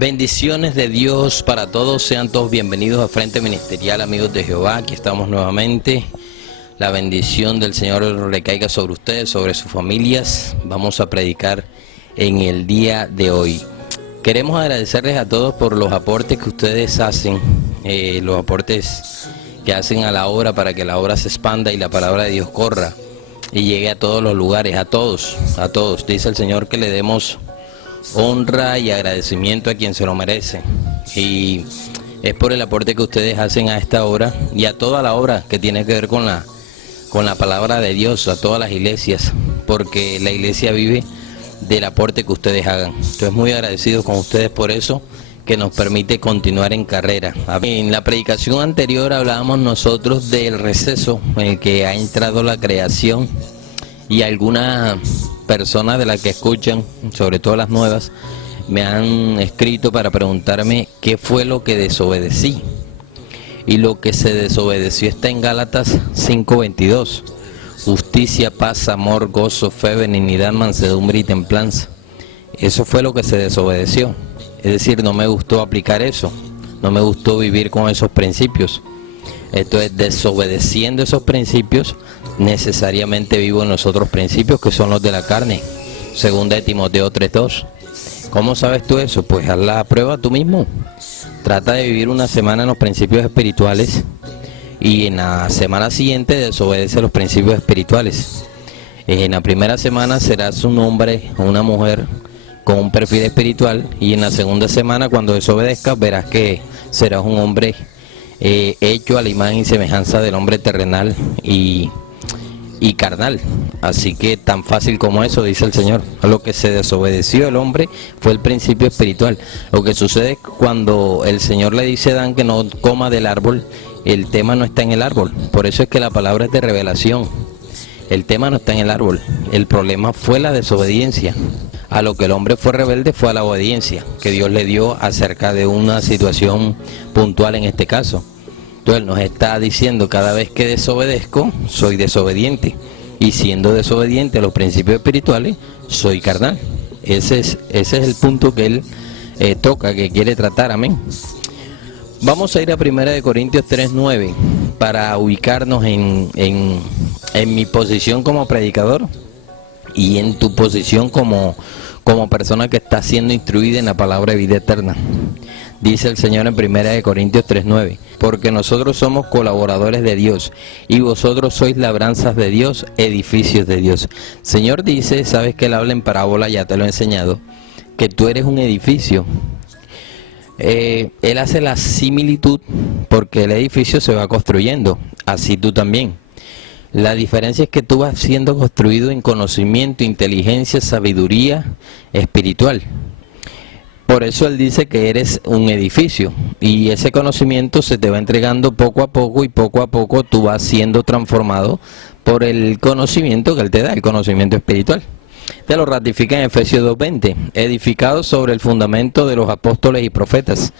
Bendiciones de Dios para todos, sean todos bienvenidos a Frente Ministerial, amigos de Jehová. Aquí estamos nuevamente. La bendición del Señor recaiga sobre ustedes, sobre sus familias. Vamos a predicar en el día de hoy. Queremos agradecerles a todos por los aportes que ustedes hacen, los aportes que hacen a la obra para que la obra se expanda y la palabra de Dios corra y llegue a todos los lugares, a todos. Dice el Señor que le demos honra y agradecimiento a quien se lo merece, y es por el aporte que ustedes hacen a esta obra y a toda la obra que tiene que ver con la palabra de Dios, a todas las iglesias, porque la iglesia vive del aporte que ustedes hagan. Entonces, muy agradecido con ustedes por eso, que nos permite continuar en carrera. En la predicación anterior hablábamos nosotros del receso en el que ha entrado la creación, y algunas personas de las que escuchan, sobre todo las nuevas, me han escrito para preguntarme qué fue lo que desobedecí. Y lo que se desobedeció está en Gálatas 5:22. Justicia, paz, amor, gozo, fe, benignidad, mansedumbre y templanza. Eso fue lo que se desobedeció. Es decir, no me gustó aplicar eso, no me gustó vivir con esos principios. Entonces, desobedeciendo esos principios, necesariamente vivo en los otros principios que son los de la carne. Segunda de Timoteo 3:2. ¿Cómo sabes tú eso? Pues haz la prueba tú mismo. Trata de vivir una semana en los principios espirituales y en la semana siguiente desobedece los principios espirituales. En la primera semana serás un hombre o una mujer con un perfil espiritual, y en la segunda semana, cuando desobedezcas, verás que serás un hombre hecho a la imagen y semejanza del hombre terrenal y carnal. Así que tan fácil como eso, dice el Señor. Lo que se desobedeció el hombre fue el principio espiritual. Lo que sucede cuando el Señor le dice a Adán que no coma del árbol, el tema no está en el árbol. Por eso es que la palabra es de revelación. El tema no está en el árbol. El problema fue la desobediencia. A lo que el hombre fue rebelde fue a la obediencia que Dios le dio acerca de una situación puntual en este caso. Entonces nos está diciendo: cada vez que desobedezco, soy desobediente. Y siendo desobediente a los principios espirituales, soy carnal. Ese es el punto que él toca, que quiere tratar. Amén. Vamos a ir a 1 Corintios 3:9 para ubicarnos en mi posición como predicador y en tu posición como persona que está siendo instruida en la palabra de vida eterna. Dice el Señor en 1 Corintios 3:9: porque nosotros somos colaboradores de Dios, y vosotros sois labranzas de Dios, edificios de Dios. Señor dice, sabes que Él habla en parábola, ya te lo he enseñado, que tú eres un edificio. Él hace la similitud porque el edificio se va construyendo, así tú también. La diferencia es que tú vas siendo construido en conocimiento, inteligencia, sabiduría espiritual. Por eso Él dice que eres un edificio, y ese conocimiento se te va entregando poco a poco, y poco a poco tú vas siendo transformado por el conocimiento que Él te da, el conocimiento espiritual. Te lo ratifica en Efesios 2:20, edificado sobre el fundamento de los apóstoles y profetas.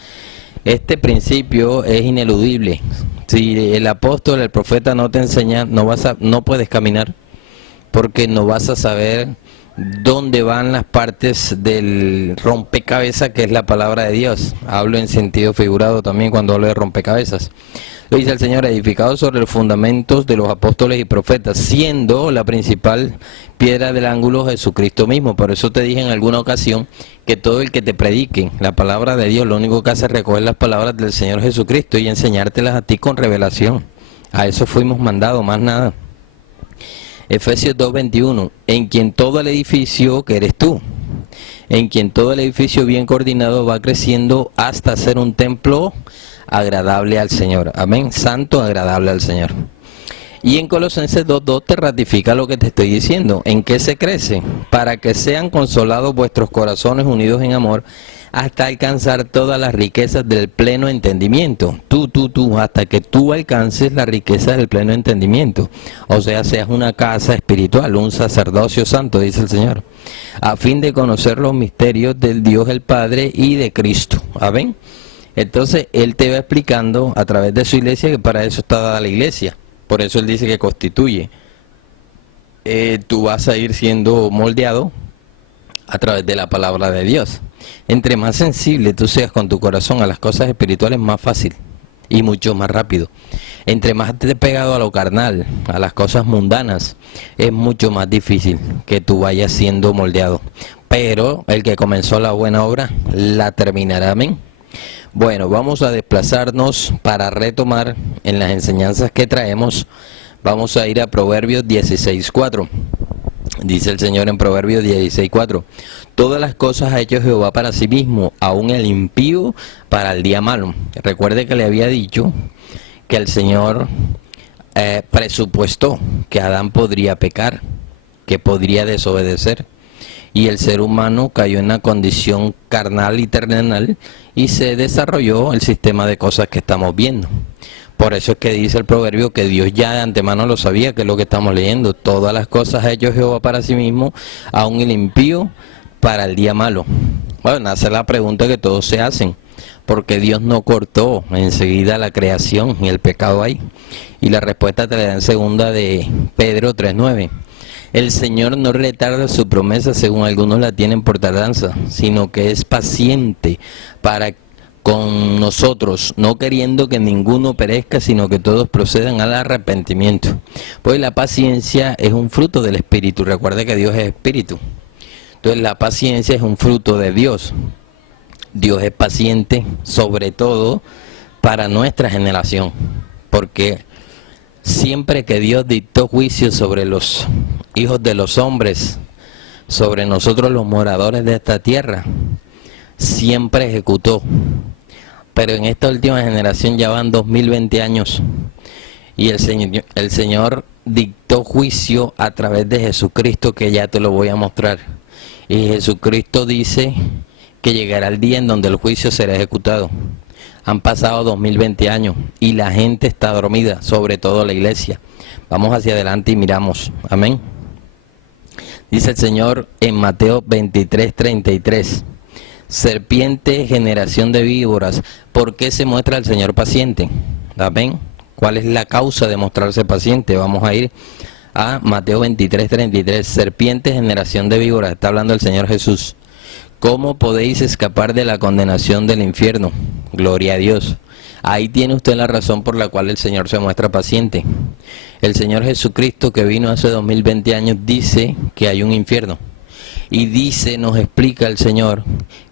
Este principio es ineludible. Si el apóstol, el profeta no te enseña, no puedes caminar, porque no vas a saber dónde van las partes del rompecabezas que es la palabra de Dios. Hablo en sentido figurado también cuando hablo de rompecabezas. Lo dice el Señor: edificado sobre los fundamentos de los apóstoles y profetas, siendo la principal piedra del ángulo Jesucristo mismo. Por eso te dije en alguna ocasión que todo el que te predique la palabra de Dios, lo único que hace es recoger las palabras del Señor Jesucristo y enseñártelas a ti con revelación. A eso fuimos mandados, más nada. Efesios 2:21, en quien todo el edificio, que eres tú, en quien todo el edificio bien coordinado va creciendo hasta ser un templo agradable al Señor. Amén. Santo, agradable al Señor. Y en Colosenses 2:2 te ratifica lo que te estoy diciendo. ¿En qué se crece? Para que sean consolados vuestros corazones unidos en amor, hasta alcanzar todas las riquezas del pleno entendimiento. Hasta que tú alcances la riqueza del pleno entendimiento. O sea, seas una casa espiritual, un sacerdocio santo, dice el Señor. A fin de conocer los misterios del Dios el Padre y de Cristo. Amén. Entonces, Él te va explicando a través de su iglesia, que para eso está dada la iglesia. Por eso Él dice que constituye. Tú vas a ir siendo moldeado a través de la palabra de Dios. Entre más sensible tú seas con tu corazón a las cosas espirituales, más fácil y mucho más rápido. Entre más te pegado a lo carnal, a las cosas mundanas, es mucho más difícil que tú vayas siendo moldeado. Pero el que comenzó la buena obra, la terminará. Amén. Bueno, vamos a desplazarnos para retomar en las enseñanzas que traemos. Vamos a ir a Proverbios 16:4. Dice el Señor en Proverbios 16:4: todas las cosas ha hecho Jehová para sí mismo, aun el impío para el día malo. Recuerde que le había dicho que el Señor presupuestó que Adán podría pecar, que podría desobedecer, y el ser humano cayó en una condición carnal y terrenal y se desarrolló el sistema de cosas que estamos viendo. Por eso es que dice el proverbio que Dios ya de antemano lo sabía, que es lo que estamos leyendo. Todas las cosas ha hecho Jehová para sí mismo, aun el impío para el día malo. Bueno, nace la pregunta que todos se hacen: ¿por qué Dios no cortó enseguida la creación y el pecado ahí? Y la respuesta te la da en segunda de Pedro 3:9. El Señor no retarda su promesa, según algunos la tienen por tardanza, sino que es paciente para con nosotros, no queriendo que ninguno perezca, sino que todos procedan al arrepentimiento. Pues la paciencia es un fruto del Espíritu. Recuerda que Dios es Espíritu. Entonces la paciencia es un fruto de Dios. Dios es paciente, sobre todo para nuestra generación, porque siempre que Dios dictó juicio sobre los hijos de los hombres, sobre nosotros los moradores de esta tierra, siempre ejecutó. Pero en esta última generación ya van 2020 años y el Señor dictó juicio a través de Jesucristo, que ya te lo voy a mostrar. Y Jesucristo dice que llegará el día en donde el juicio será ejecutado. Han pasado 2020 años y la gente está dormida, sobre todo la iglesia. Vamos hacia adelante y miramos. Amén. Dice el Señor en Mateo 23:33: serpiente, generación de víboras, ¿por qué se muestra el Señor paciente? Amén. ¿Cuál es la causa de mostrarse paciente? Vamos a ir a Mateo 23:33. Serpiente, generación de víboras. Está hablando el Señor Jesús. ¿Cómo podéis escapar de la condenación del infierno? Gloria a Dios. Ahí tiene usted la razón por la cual el Señor se muestra paciente. El Señor Jesucristo, que vino hace 2020 años, dice que hay un infierno. Y dice, nos explica el Señor,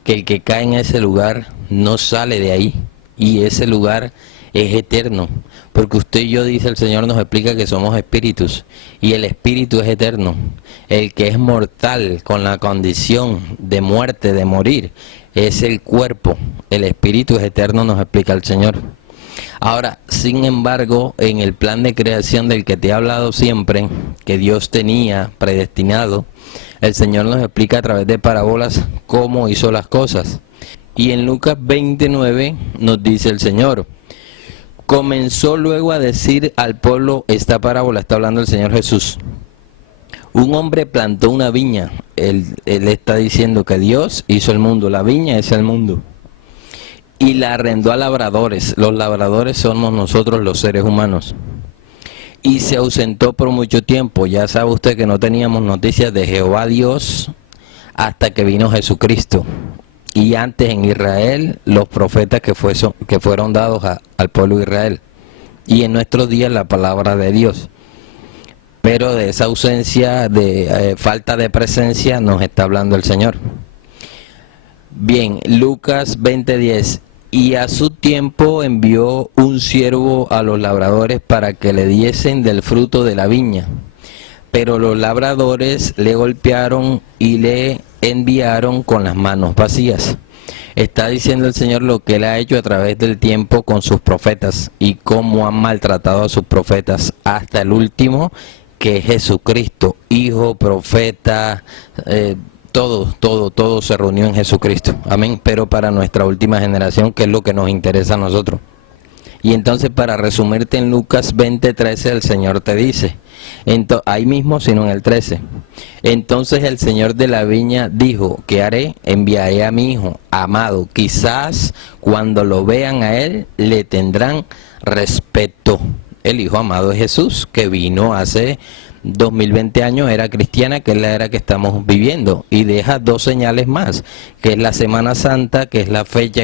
que el que cae en ese lugar no sale de ahí. Y ese lugar es eterno. Porque usted y yo, dice el Señor, nos explica que somos espíritus. Y el espíritu es eterno. El que es mortal, con la condición de muerte, de morir, es el cuerpo. El espíritu es eterno, nos explica el Señor. Ahora, sin embargo, en el plan de creación del que te he hablado siempre, que Dios tenía predestinado, el Señor nos explica a través de parábolas cómo hizo las cosas. Y en Lucas 29 nos dice el Señor: comenzó luego a decir al pueblo esta parábola. Está hablando el Señor Jesús. Un hombre plantó una viña. Él está diciendo que Dios hizo el mundo. La viña es el mundo. Y la arrendó a labradores. Los labradores somos nosotros, los seres humanos. Y se ausentó por mucho tiempo. Ya sabe usted que no teníamos noticias de Jehová Dios hasta que vino Jesucristo. Y antes en Israel, los profetas que fueron dados al pueblo de Israel. Y en nuestros días la palabra de Dios. Pero de esa ausencia, de falta de presencia, nos está hablando el Señor. Bien, Lucas 20:10. Y a su tiempo envió un siervo a los labradores para que le diesen del fruto de la viña. Pero los labradores le golpearon y le enviaron con las manos vacías. Está diciendo el Señor lo que Él ha hecho a través del tiempo con sus profetas y cómo han maltratado a sus profetas hasta el último, que es Jesucristo, hijo, profeta, todo se reunió en Jesucristo. Amén. Pero para nuestra última generación, que es lo que nos interesa a nosotros. Y entonces, para resumirte, en Lucas 20:13 el Señor te dice, ahí mismo, sino en el 13: entonces el Señor de la viña dijo, ¿qué haré? Enviaré a mi hijo amado, quizás cuando lo vean a él le tendrán respeto. El hijo amado es Jesús, que vino hace 2020 años era cristiana, que es la era que estamos viviendo, y deja dos señales más, que es la Semana Santa, que es la fecha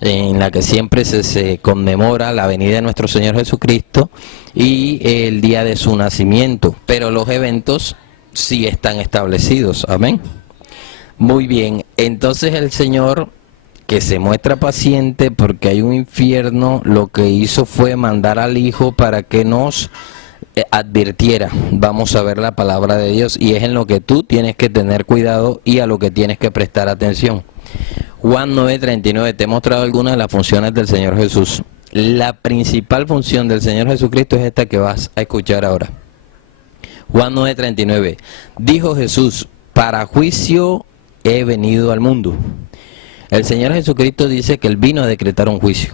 en la que siempre se conmemora la venida de nuestro Señor Jesucristo, y el día de su nacimiento, pero los eventos sí están establecidos. Amén. Muy bien, entonces el Señor, que se muestra paciente porque hay un infierno, lo que hizo fue mandar al Hijo para que nos advirtiera. Vamos a ver la palabra de Dios, y es en lo que tú tienes que tener cuidado y a lo que tienes que prestar atención. Juan 9:39, te he mostrado algunas de las funciones del Señor Jesús. La principal función del Señor Jesucristo es esta que vas a escuchar ahora. Juan 9:39, dijo Jesús, para juicio he venido al mundo. El Señor Jesucristo dice que Él vino a decretar un juicio.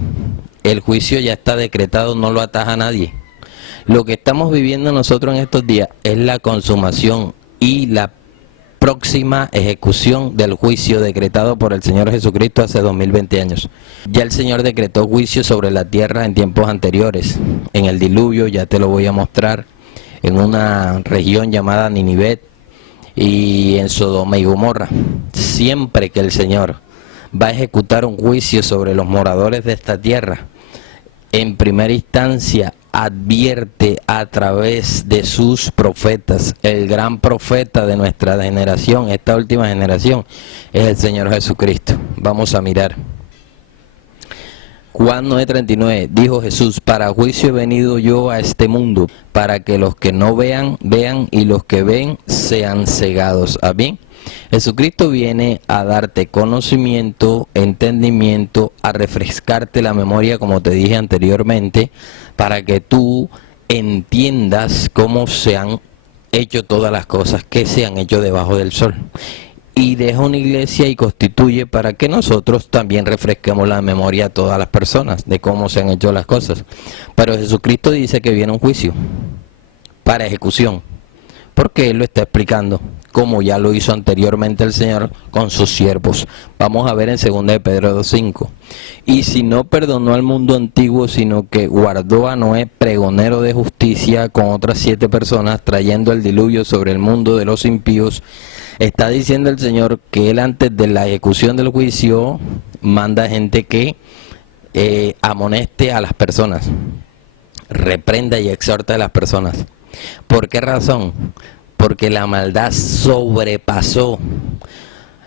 El juicio ya está decretado, no lo ataja a nadie. Lo que estamos viviendo nosotros en estos días es la consumación y la próxima ejecución del juicio decretado por el Señor Jesucristo hace 2020 años. Ya el Señor decretó juicio sobre la tierra en tiempos anteriores. En el diluvio, ya te lo voy a mostrar, en una región llamada Ninive y en Sodoma y Gomorra. Siempre que el Señor va a ejecutar un juicio sobre los moradores de esta tierra, en primera instancia advierte a través de sus profetas. El gran profeta de nuestra generación, esta última generación, es el Señor Jesucristo. Vamos a mirar. Juan 9:39, dijo Jesús, para juicio he venido yo a este mundo, para que los que no vean, vean, y los que ven sean cegados. Amén. Jesucristo viene a darte conocimiento, entendimiento, a refrescarte la memoria, como te dije anteriormente, para que tú entiendas cómo se han hecho todas las cosas que se han hecho debajo del sol. Y deja una iglesia y constituye para que nosotros también refresquemos la memoria a todas las personas de cómo se han hecho las cosas. Pero Jesucristo dice que viene un juicio para ejecución, porque Él lo está explicando, como ya lo hizo anteriormente el Señor con sus siervos. Vamos a ver en 2 de Pedro 2:5. Y si no perdonó al mundo antiguo, sino que guardó a Noé pregonero de justicia con otras 7 personas, trayendo el diluvio sobre el mundo de los impíos, está diciendo el Señor que Él, antes de la ejecución del juicio, manda gente que amoneste a las personas, reprenda y exhorta a las personas. ¿Por qué razón? Porque la maldad sobrepasó,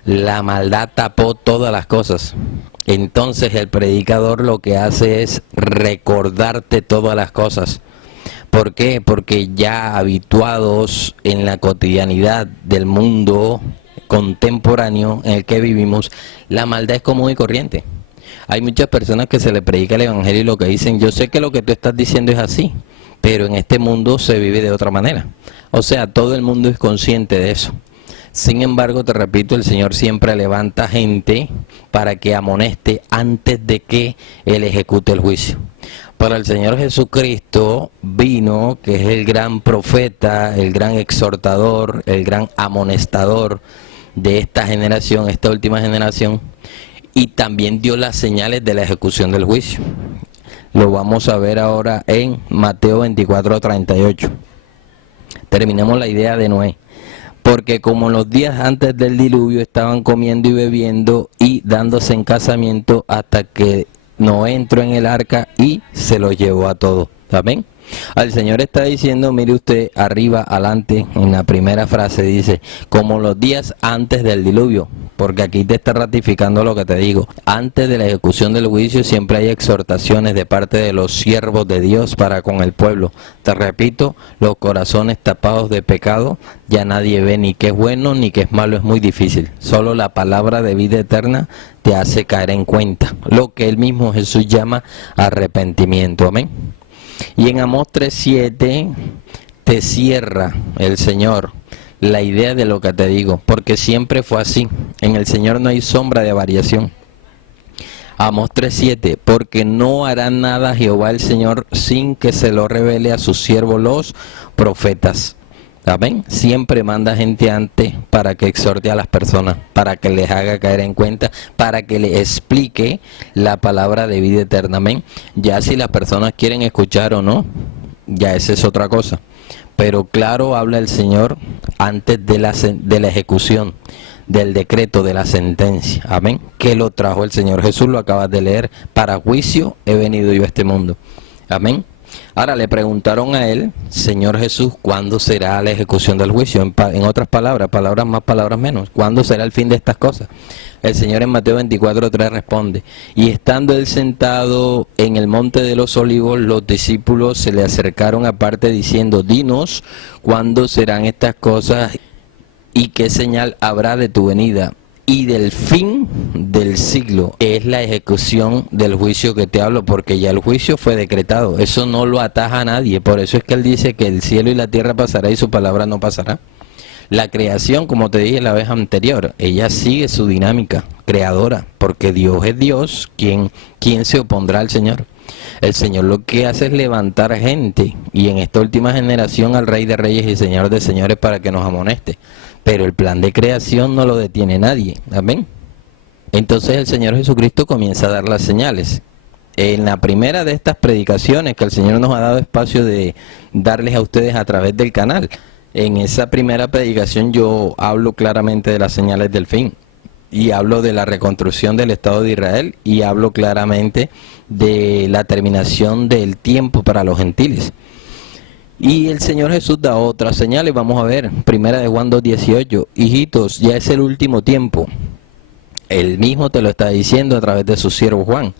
la maldad tapó todas las cosas. Entonces el predicador lo que hace es recordarte todas las cosas. ¿Por qué? Porque ya habituados en la cotidianidad del mundo contemporáneo en el que vivimos, la maldad es común y corriente. Hay muchas personas que se les predica el evangelio y lo que dicen, yo sé que lo que tú estás diciendo es así, pero en este mundo se vive de otra manera. O sea, todo el mundo es consciente de eso. Sin embargo, te repito, el Señor siempre levanta gente para que amoneste antes de que Él ejecute el juicio. Para el Señor Jesucristo vino, que es el gran profeta, el gran exhortador, el gran amonestador de esta generación, esta última generación, y también dio las señales de la ejecución del juicio. Lo vamos a ver ahora en Mateo 24:38. Terminemos la idea de Noé. Porque como los días antes del diluvio estaban comiendo y bebiendo y dándose en casamiento hasta que Noé entró en el arca y se los llevó a todos. ¿Amén? Al Señor está diciendo, mire usted arriba, adelante, en la primera frase dice, como los días antes del diluvio, porque aquí te está ratificando lo que te digo. Antes de la ejecución del juicio siempre hay exhortaciones de parte de los siervos de Dios para con el pueblo. Te repito, los corazones tapados de pecado, ya nadie ve ni qué es bueno ni qué es malo, es muy difícil. Solo la palabra de vida eterna te hace caer en cuenta, lo que el mismo Jesús llama arrepentimiento. Amén. Y en Amós 3:7 te cierra el Señor la idea de lo que te digo, porque siempre fue así. En el Señor no hay sombra de variación. Amós 3:7, porque no hará nada Jehová el Señor sin que se lo revele a sus siervos los profetas. Amén. Siempre manda gente antes para que exhorte a las personas, para que les haga caer en cuenta, para que les explique la palabra de vida eterna. Amén. Ya si las personas quieren escuchar o no, ya esa es otra cosa. Pero claro, habla el Señor antes de la ejecución del decreto de la sentencia. Amén. Que lo trajo el Señor Jesús, lo acabas de leer. Para juicio he venido yo a este mundo. Amén. Ahora le preguntaron a él, Señor Jesús, ¿cuándo será la ejecución del juicio? En otras palabras, palabras más, palabras menos. ¿Cuándo será el fin de estas cosas? El Señor en Mateo 24:3 responde, y estando él sentado en el monte de los olivos, los discípulos se le acercaron aparte diciendo, dinos, ¿cuándo serán estas cosas y qué señal habrá de tu venida y del fin del siglo? Es la ejecución del juicio que te hablo, porque ya el juicio fue decretado, eso no lo ataja a nadie. Por eso es que él dice que el cielo y la tierra pasará y su palabra no pasará. La creación, como te dije la vez anterior, ella sigue su dinámica creadora, porque Dios es Dios. ¿Quién se opondrá al Señor? El Señor lo que hace es levantar gente, y en esta última generación al Rey de Reyes y Señor de Señores para que nos amoneste. Pero el plan de creación no lo detiene nadie. Amén. Entonces el Señor Jesucristo comienza a dar las señales. En la primera de estas predicaciones que el Señor nos ha dado espacio de darles a ustedes a través del canal, en esa primera predicación yo hablo claramente de las señales del fin, y hablo de la reconstrucción del Estado de Israel, y hablo claramente de la terminación del tiempo para los gentiles. Y el Señor Jesús da otras señales. Vamos a ver, primera de Juan 2:18, hijitos, ya es el último tiempo. Él mismo te lo está diciendo a través de su siervo Juan.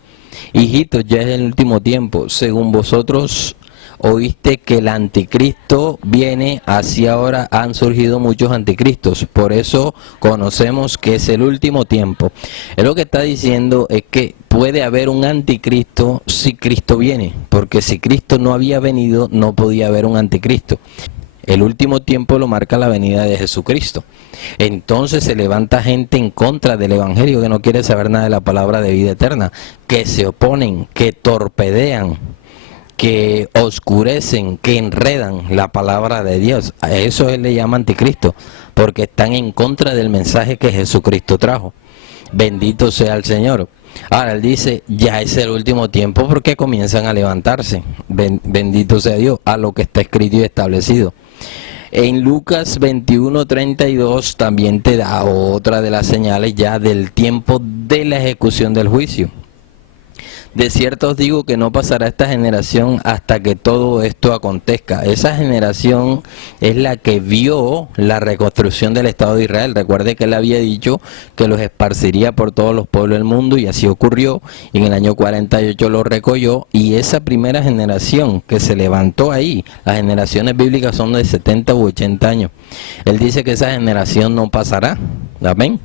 Hijitos, ya es el último tiempo. Según vosotros oíste que el anticristo viene, así ahora han surgido muchos anticristos. Por eso conocemos que es el último tiempo. Él lo que está diciendo es que puede haber un anticristo si Cristo viene, porque si Cristo no había venido, no podía haber un anticristo. El último tiempo lo marca la venida de Jesucristo. Entonces se levanta gente en contra del Evangelio que no quiere saber nada de la palabra de vida eterna, que se oponen, que torpedean, que oscurecen, que enredan la palabra de Dios. A eso él le llama anticristo, porque están en contra del mensaje que Jesucristo trajo. Bendito sea el Señor. Ahora él dice, ya es el último tiempo, porque comienzan a levantarse. Bendito sea Dios, a lo que está escrito y establecido. En Lucas 21:32 también te da otra de las señales ya del tiempo de la ejecución del juicio. De cierto os digo que no pasará esta generación hasta que todo esto acontezca. Esa generación es la que vio la reconstrucción del Estado de Israel. Recuerde que él había dicho que los esparciría por todos los pueblos del mundo, y así ocurrió. Y en el año 48 lo recogió, y esa primera generación que se levantó ahí, las generaciones bíblicas son de 70 u 80 años. Él dice que esa generación no pasará. Amén.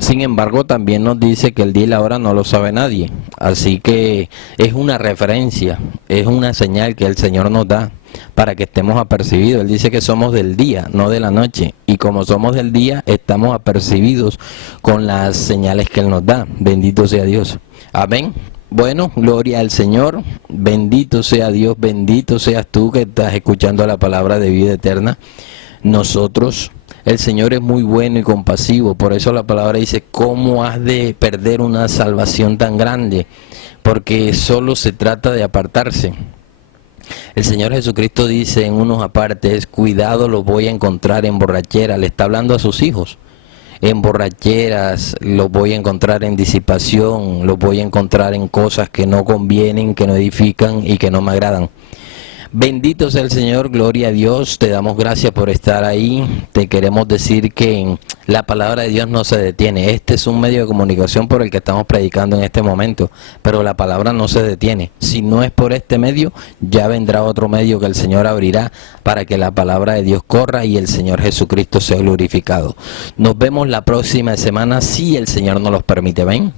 Sin embargo, también nos dice que el día y la hora no lo sabe nadie. Así que es una referencia, es una señal que el Señor nos da para que estemos apercibidos. Él dice que somos del día, no de la noche. Y como somos del día, estamos apercibidos con las señales que Él nos da. Bendito sea Dios. Amén. Bueno, gloria al Señor. Bendito sea Dios, bendito seas tú que estás escuchando la palabra de vida eterna. Nosotros... El Señor es muy bueno y compasivo, por eso la palabra dice, ¿cómo has de perder una salvación tan grande? Porque solo se trata de apartarse. El Señor Jesucristo dice en unos apartes, cuidado, los voy a encontrar en borrachera. Le está hablando a sus hijos. En borracheras, los voy a encontrar en disipación, los voy a encontrar en cosas que no convienen, que no edifican y que no me agradan. Bendito sea el Señor, gloria a Dios, te damos gracias por estar ahí. Te queremos decir que la palabra de Dios no se detiene. Este es un medio de comunicación por el que estamos predicando en este momento, pero la palabra no se detiene. Si no es por este medio, ya vendrá otro medio que el Señor abrirá para que la palabra de Dios corra y el Señor Jesucristo sea glorificado. Nos vemos la próxima semana si el Señor nos los permite. ¿Ven?